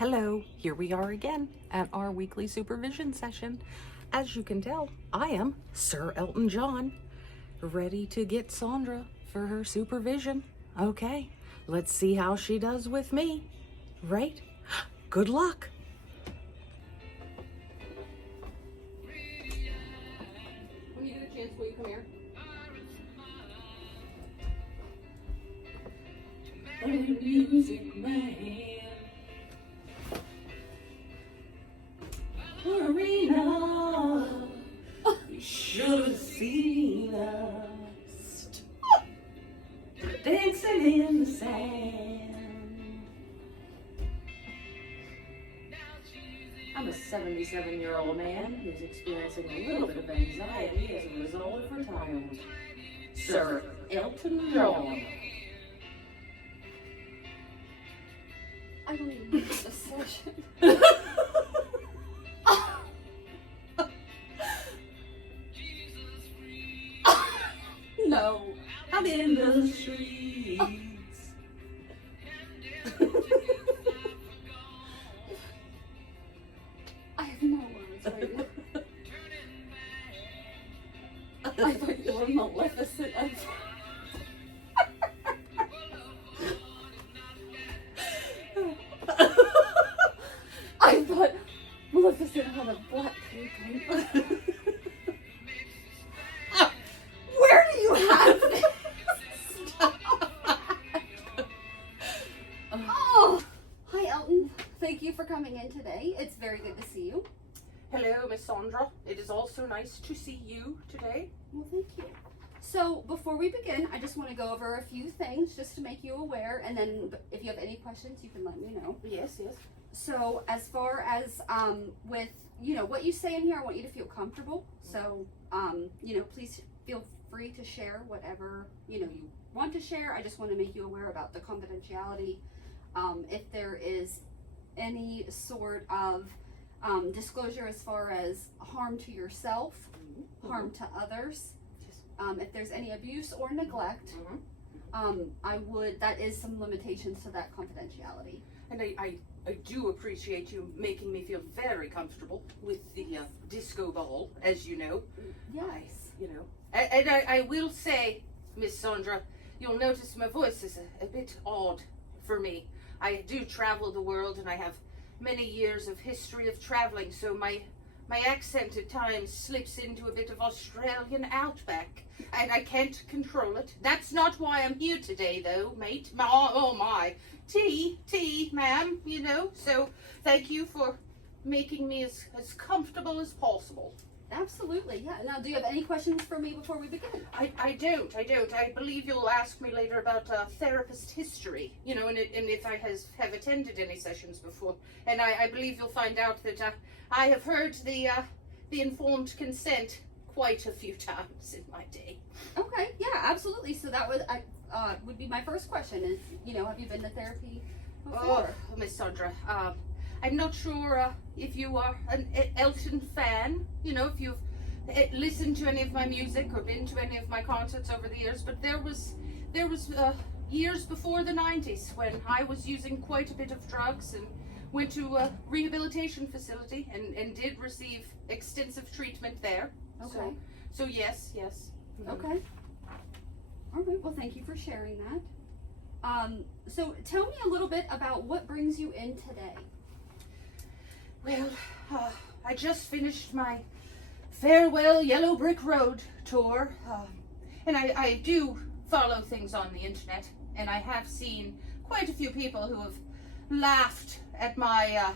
Hello, here we are again at our weekly supervision session. As you can tell, I am Sir Elton John, ready to get Sandra for her supervision. Okay, let's see how she does with me, right? Good luck. When you get a chance, will you come here? Music man. Arena, you should have seen us dancing in the sand. I'm a 77-year-old man who's experiencing a little bit of anxiety as a result of retirement. Sir Elton John. I don't even know this session. No. I'm in the streets. I have no words right now. I thought you were Maleficent. I thought Maleficent had a black cape on. Where do you have this? Oh, hi Elton. Thank you for coming in today. It's very good to see you. Hello, Miss Sandra. It is also nice to see you today. Well, thank you. So before we begin, I just want to go over a few things just to make you aware, and then if you have any questions, you can let me know. Yes. So as far as with what you say in here, I want you to feel comfortable. So please feel free to share whatever you want to share. I just want to make you aware about the confidentiality. If there is any sort of disclosure as far as harm to yourself, harm to others, if there's any abuse or neglect, that is some limitations to that confidentiality. And I do appreciate you making me feel very comfortable with the disco ball, as you know. Yes. And I will say, Miss Sandra, you'll notice my voice is a bit odd for me. I do travel the world, and I have many years of history of traveling, so my accent at times slips into a bit of Australian outback, and I can't control it. That's not why I'm here today, though, mate. My tea, ma'am, so thank you for making me as comfortable as possible. Absolutely, yeah. Now, do you have any questions for me before we begin? I don't. I believe you'll ask me later about therapist history, and if I have attended any sessions before. And I believe you'll find out that I have heard the informed consent quite a few times in my day. Okay, yeah, absolutely. So that would be my first question is, have you been to therapy before? Oh, Miss Sandra, I'm not sure if you are an Elton fan, if you've listened to any of my music or been to any of my concerts over the years, but there was years before the 90s when I was using quite a bit of drugs and went to a rehabilitation facility and did receive extensive treatment there. Okay. So yes. Okay. All right, well, thank you for sharing that. So tell me a little bit about what brings you in today. Well, I just finished my Farewell Yellow Brick Road tour, and I do follow things on the internet, and I have seen quite a few people who have laughed at my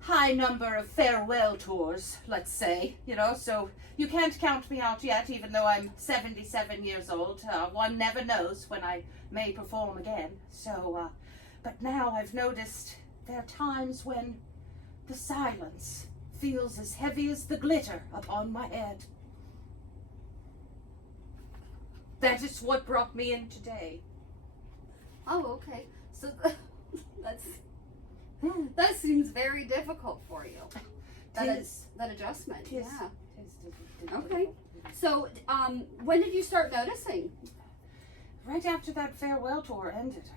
high number of farewell tours, let's say, so you can't count me out yet, even though I'm 77 years old. One never knows when I may perform again. So, but now I've noticed there are times when the silence feels as heavy as the glitter upon my head. That is what brought me in today. Oh, okay. So that seems very difficult for you. That adjustment. Tis. Yeah. Okay. So, when did you start noticing? Right after that farewell tour ended,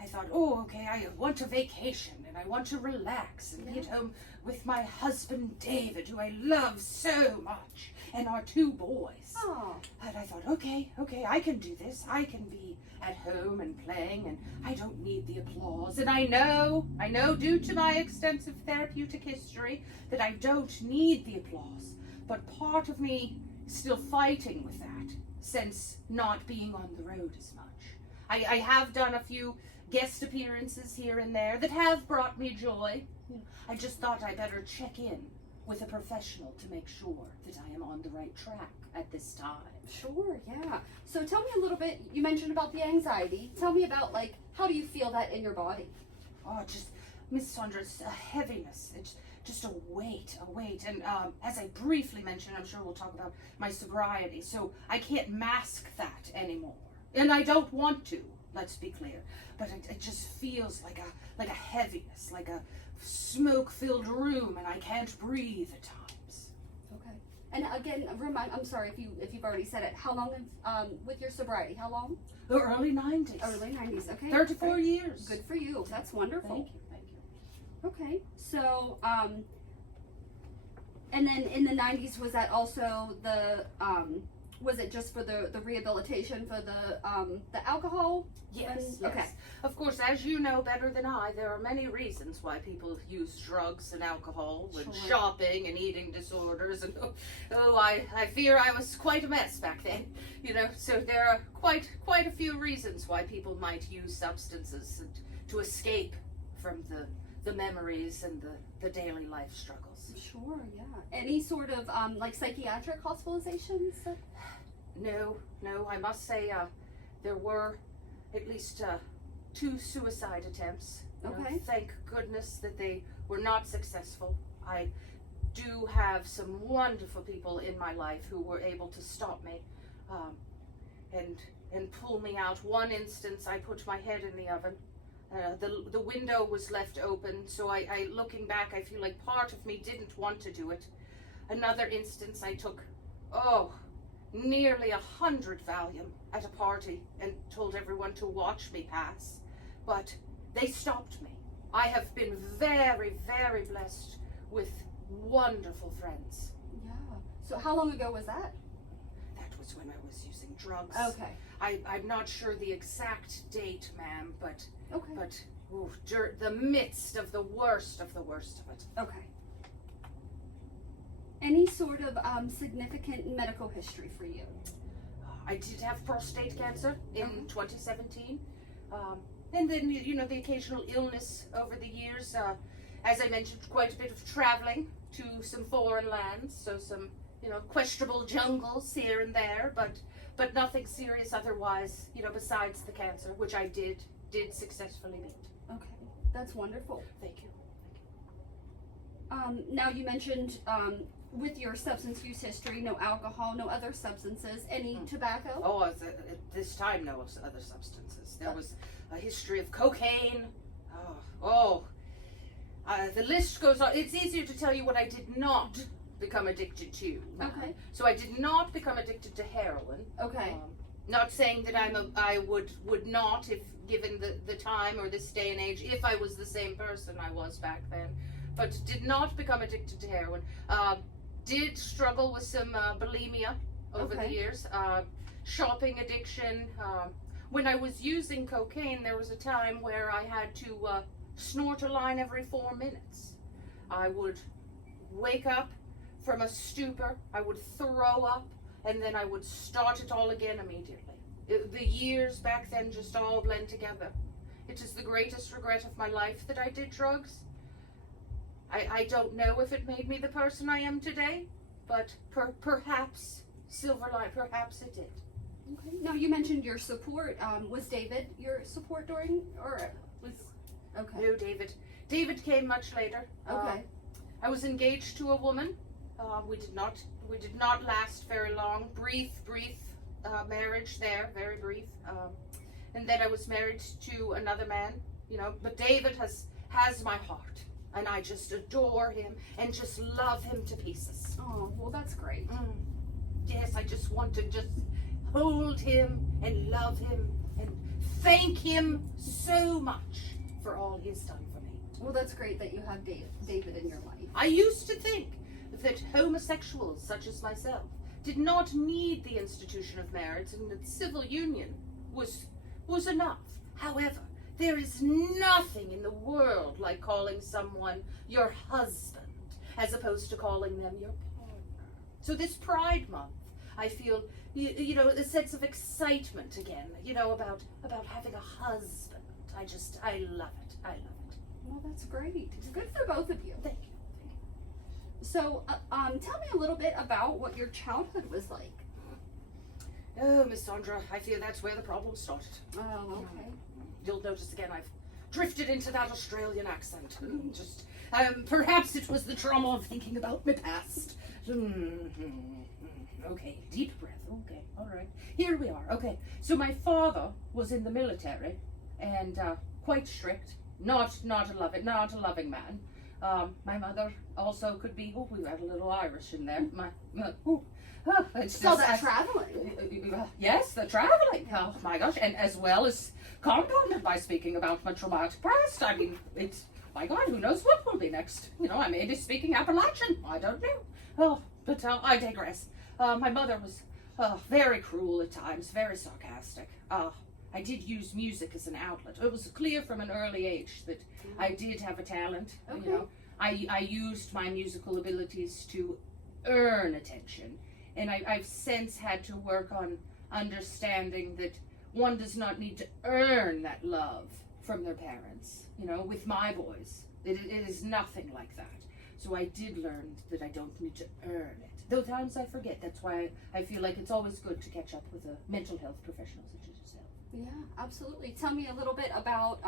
I thought, oh, okay, I want a vacation and I want to relax and be at home with my husband David, who I love so much, and our 2 boys. Oh. And I thought, okay, I can do this. I can be at home and playing, and I don't need the applause. And I know, due to my extensive therapeutic history, that I don't need the applause. But part of me is still fighting with that, since not being on the road as much. I have done a few guest appearances here and there that have brought me joy. I just thought I better check in with a professional to make sure that I am on the right track at this time. Sure, yeah. So tell me a little bit, you mentioned about the anxiety. Tell me about, like, how do you feel that in your body? Oh, just, Miss Sandra, it's a heaviness. It's just a weight. And as I briefly mentioned, I'm sure we'll talk about my sobriety, so I can't mask that anymore. And I don't want to, let's be clear. But it just feels like a heaviness, like a smoke-filled room, and I can't breathe at times. Okay. And again, I'm sorry if you've already said it. How long with your sobriety? How long? The early 90s. Early 90s. Okay. 34 years. Good for you. That's wonderful. Thank you. Okay. So and then in the 90s, was that also the was it just for the rehabilitation for the alcohol? Yes. Okay. Of course, as you know better than I, there are many reasons why people use drugs and alcohol, and Sure. shopping and eating disorders, and I fear I was quite a mess back then. So there are quite a few reasons why people might use substances to escape from the memories and the daily life struggles. Sure. Yeah. Any sort of like psychiatric hospitalizations? No, I must say there were at least 2 suicide attempts. Okay. Thank goodness that they were not successful. I do have some wonderful people in my life who were able to stop me and pull me out. One instance, I put my head in the oven. The window was left open, so I looking back, I feel like part of me didn't want to do it. Another instance, I took, nearly 100 Valium at a party and told everyone to watch me pass, but they stopped me. I have been very, very blessed with wonderful friends. Yeah. So how long ago was that? That was when I was using drugs. Okay. I'm not sure the exact date, ma'am, but Okay. the midst of the worst of it. Okay. Any sort of significant medical history for you? I did have prostate cancer in 2017. And then, the occasional illness over the years. As I mentioned, quite a bit of traveling to some foreign lands. So some, questionable jungles here and there, but nothing serious otherwise, besides the cancer, which I did successfully beat. Okay. That's wonderful. Thank you. Now you mentioned with your substance use history, no alcohol, no other substances, any tobacco? Oh, at this time, no other substances. There was a history of cocaine. The list goes on. It's easier to tell you what I did not become addicted to. Okay. So I did not become addicted to heroin. Okay. Not saying that I would not, if given the time or this day and age, if I was the same person I was back then. But did not become addicted to heroin. Did struggle with some bulimia over the years. Shopping addiction. When I was using cocaine, there was a time where I had to snort a line every 4 minutes. I would wake up from a stupor, I would throw up, and then I would start it all again immediately. The years back then just all blend together. It is the greatest regret of my life that I did drugs. I don't know if it made me the person I am today, but perhaps, silver line, perhaps it did. Okay. Now you mentioned your support. Was David your support during, or was? Okay. No, David came much later. Okay. I was engaged to a woman. We did not last very long. Brief marriage there, very brief. And then I was married to another man. But David has my heart. And I just adore him and just love him to pieces. Oh, well, that's great. Yes, I just want to just hold him and love him and thank him so much for all he's done for me. Well, that's great that you have David in your life. I used to think that homosexuals such as myself did not need the institution of marriage and that civil union was enough. However, there is nothing in the world like calling someone your husband as opposed to calling them your partner. So this Pride Month, I feel, you know, a sense of excitement again, you know, about having a husband. I love it. I love it. Well, that's great. It's good for both of you. Thank you. So, tell me a little bit about what your childhood was like. Oh, Miss Sandra, I fear that's where the problem started. Oh, okay. You'll notice again I've drifted into that Australian accent. Just, perhaps it was the trauma of thinking about my past. Okay, deep breath. Okay, all right. Here we are. Okay, so my father was in the military and quite strict. Not a loving man. My mother also could be. Oh, we had a little Irish in there. It's So just, that traveling. yes, the traveling. Oh my gosh, and as well as compounded by speaking about my traumatic past. I mean, it's my God, who knows what will be next? You know, I may be speaking Appalachian. I don't know. Oh, but I digress. My mother was very cruel at times, very sarcastic. I did use music as an outlet. It was clear from an early age that I did have a talent. Okay. You know, I used my musical abilities to earn attention, and I've since had to work on understanding that one does not need to earn that love from their parents. You know, with my voice, it is nothing like that. So I did learn that I don't need to earn it. Though times I forget. That's why I feel like it's always good to catch up with a mental health professional such as yourself. Yeah, absolutely. Tell me a little bit about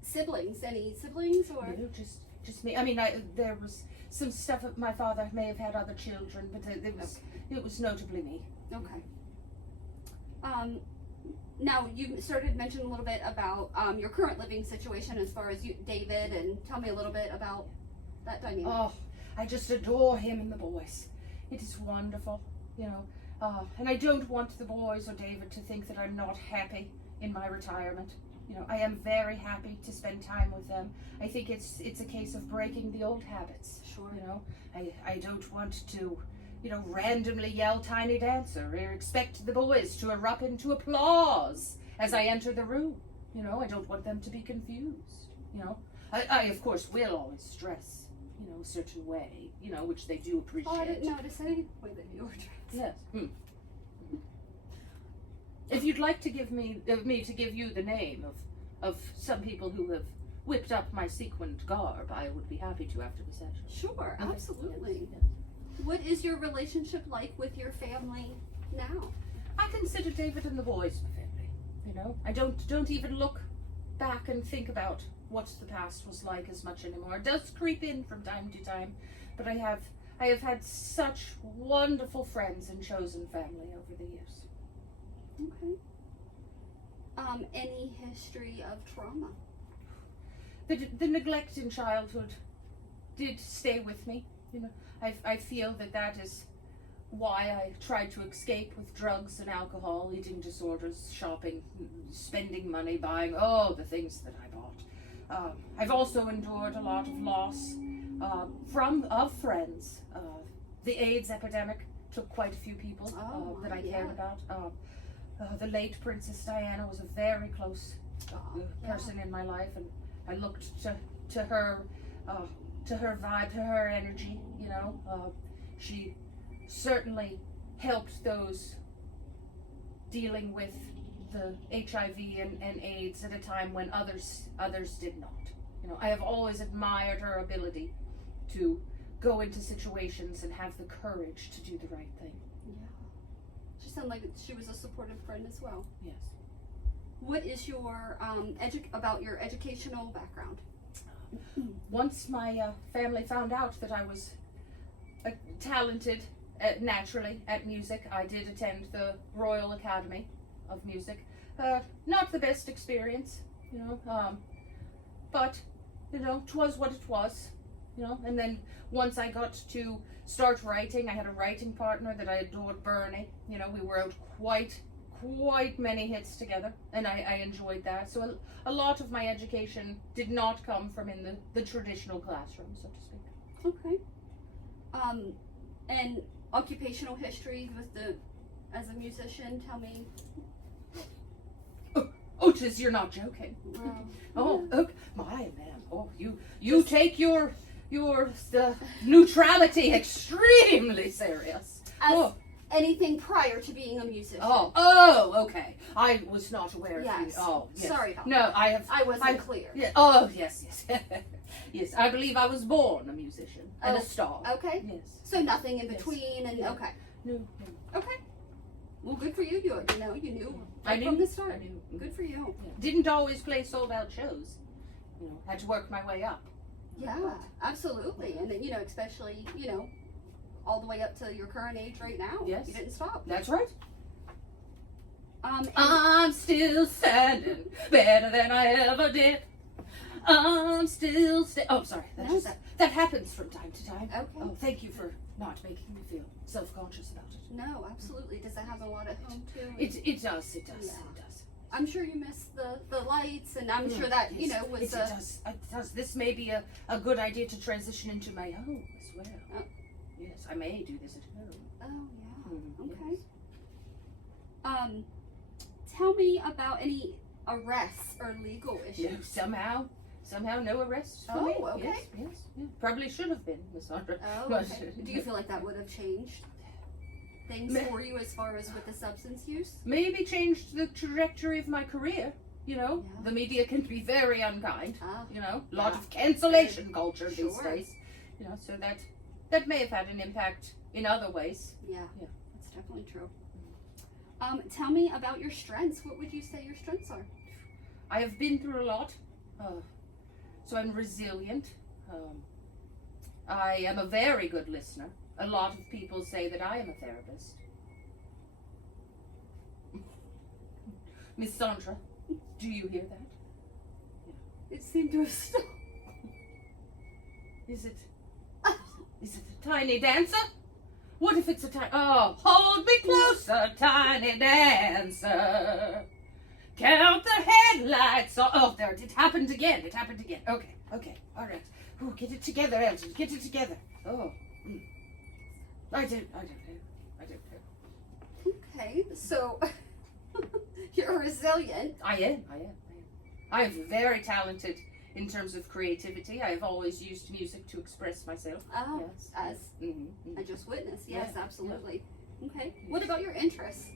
siblings. Any siblings or? No, just me. I mean, there was some stuff that my father may have had other children, but it was notably me. Okay. Now you started mentioning a little bit about your current living situation as far as you, David, and tell me a little bit about that dynamic. Oh, I just adore him and the boys. It is wonderful, you know. And I don't want the boys or David to think that I'm not happy in my retirement. You know, I am very happy to spend time with them. I think it's a case of breaking the old habits. Sure. You know, I don't want to, you know, randomly yell tiny dancer or expect the boys to erupt into applause as I enter the room. You know, I don't want them to be confused. You know, I of course will always stress, you know, a certain way, you know, which they do appreciate. Oh, I didn't notice any way that you were dressed. Yes. If you'd like to give me to give you the name of some people who have whipped up my sequined garb, I would be happy to after the session. Sure, Okay. absolutely. Yes. What is your relationship like with your family now? I consider David and the boys my family. You know, I don't even look back and think about what the past was like as much anymore. It does creep in from time to time, but I have had such wonderful friends and chosen family over the years. Okay. Any history of trauma? The neglect in childhood did stay with me. You know, I feel that is why I tried to escape with drugs and alcohol, eating disorders, shopping, spending money, buying the things that I bought. I've also endured a lot of loss of friends. The AIDS epidemic took quite a few people that I cared about. The late Princess Diana was a very close person in my life, and I looked to her vibe, to her energy. You know, she certainly helped those dealing with the HIV and AIDS at a time when others did not. You know, I have always admired her ability to go into situations and have the courage to do the right thing. Yeah. She sounded like she was a supportive friend as well. Yes. What is your about your educational background? Once my family found out that I was talented naturally at music, I did attend the Royal Academy of Music. Not the best experience, you know, but, you know, 'twas what it was, you know. And then once I got to start writing, I had a writing partner that I adored, Bernie. You know, we wrote quite many hits together, and I enjoyed that. So a lot of my education did not come from in the traditional classroom, so to speak. Okay. And occupational history as a musician, tell me. Oh, Tis, you're not joking. Okay, my man. Oh, you take your neutrality extremely serious. Anything prior to being a musician? Oh, okay. I was not aware. Yes. Yes. Sorry, Doctor. No, I wasn't clear. Yeah. Oh, yes. Yes. I believe I was born a musician and a star. Okay. Yes. So nothing in between, and okay. No. Okay. Well, good for you. You knew. I knew from the start. I knew. Good for you. Yeah. Didn't always play sold out shows. Had to work my way up. Yeah, absolutely. And then especially all the way up to your current age right now. Yes. You didn't stop. That's right. I'm still standing better than I ever did. I'm still oh, sorry. That happens from time to time. Okay. Oh, thank you for not making me feel self-conscious about it. No, absolutely. Does that happen a lot at home too? It does. Yeah. It does. I'm sure you missed the lights, and I'm sure that was. It does. This may be a good idea to transition into my home as well. Oh. Yes, I may do this at home. Oh yeah. Mm, Okay. yes. Tell me about any arrests or legal issues. No, somehow no arrests for Oh, me. okay. Yes. Probably should have been, Miss Sandra. Oh, okay. Do you feel like that would have changed things for you as far as with the substance use? Maybe changed the trajectory of my career. Yeah. The media can be very unkind. Ah. A lot of cancellation culture these Sure. days. So that may have had an impact in other ways. Yeah. That's definitely true. Tell me about your strengths. What would you say your strengths are? I have been through a lot, so I'm resilient. I am a very good listener. A lot of people say that I am a therapist. Miss Sandra, do you hear that? It seemed to have stopped. Is it a tiny dancer? What if it's a tiny... Oh, hold me closer, tiny dancer. Count the headlights. Oh, there, it happened again. Okay, all right. Ooh, get it together, Elton. Get it together. Oh, I don't know. Okay, so you're resilient. I am. I am very talented in terms of creativity. I have always used music to express myself. Oh, Yes. as Mm-hmm. I just witnessed. Yes, Yeah, absolutely. Okay. What about your interests?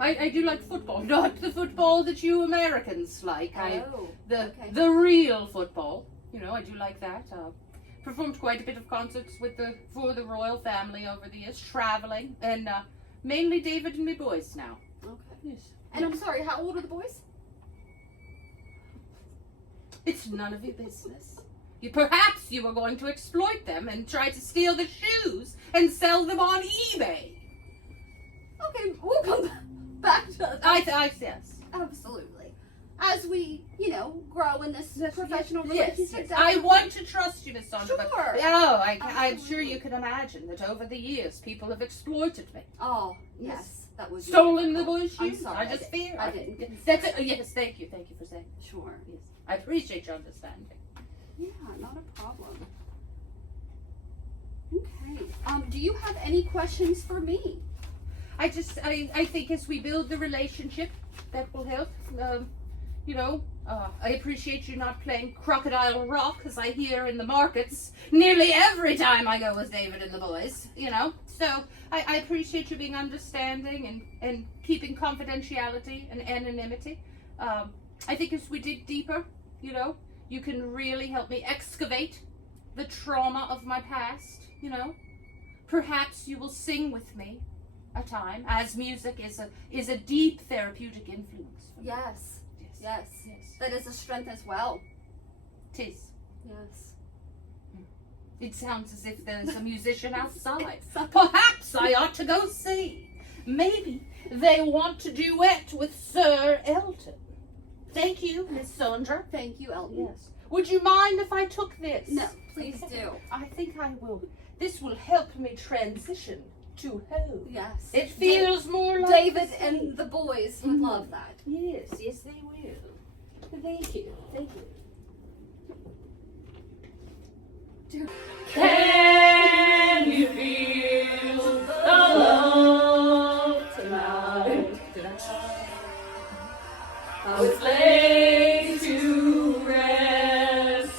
I do like football, not the football that you Americans like. Okay. The real football. I do like that. Performed quite a bit of concerts for the royal family over the years, traveling, and mainly David and me boys now. Okay. Yes. And I'm sorry, how old are the boys? It's none of your business. Perhaps you were going to exploit them and try to steal the shoes and sell them on eBay. Okay, we'll come back to that. Yes. Absolutely. As we, grow in this professional relationship. Yes. I want to trust you, Miss Sandra. Sure. But, I'm Absolutely. sure you can imagine that over the years people have exploited me. Oh, yes. That would be Stolen the difficult. boys' I'm shoes. sorry. I just fear. I didn't. That's it. Yes, thank you. Thank you for saying. Sure. Yes. I appreciate your understanding. Yeah, not a problem. Okay. Do you have any questions for me? I think as we build the relationship, that will help. I appreciate you not playing Crocodile Rock, as I hear in the markets nearly every time I go with David and the boys, So I appreciate you being understanding and keeping confidentiality and anonymity. I think as we dig deeper, you can really help me excavate the trauma of my past, Perhaps you will sing with me a time, as music is a deep therapeutic influence for me. Yes. That is a strength as well. Tis. Yes. It sounds as if there's a musician outside. Perhaps I ought to go see. Maybe they want to duet with Sir Elton. Thank you, Miss Sandra. Thank you, Elton. Yes. Would you mind if I took this? No, please do. I think I will. This will help me transition to hold. Yes. It feels more like David and the boys would love that. Yes, yes they will. Thank you, thank you. Can you feel the love tonight? How it's laid to rest.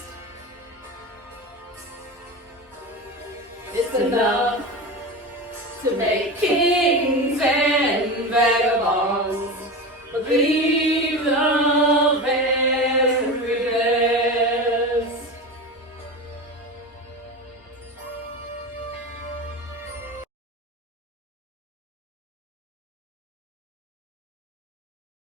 It's enough to make kings and vagabonds believe.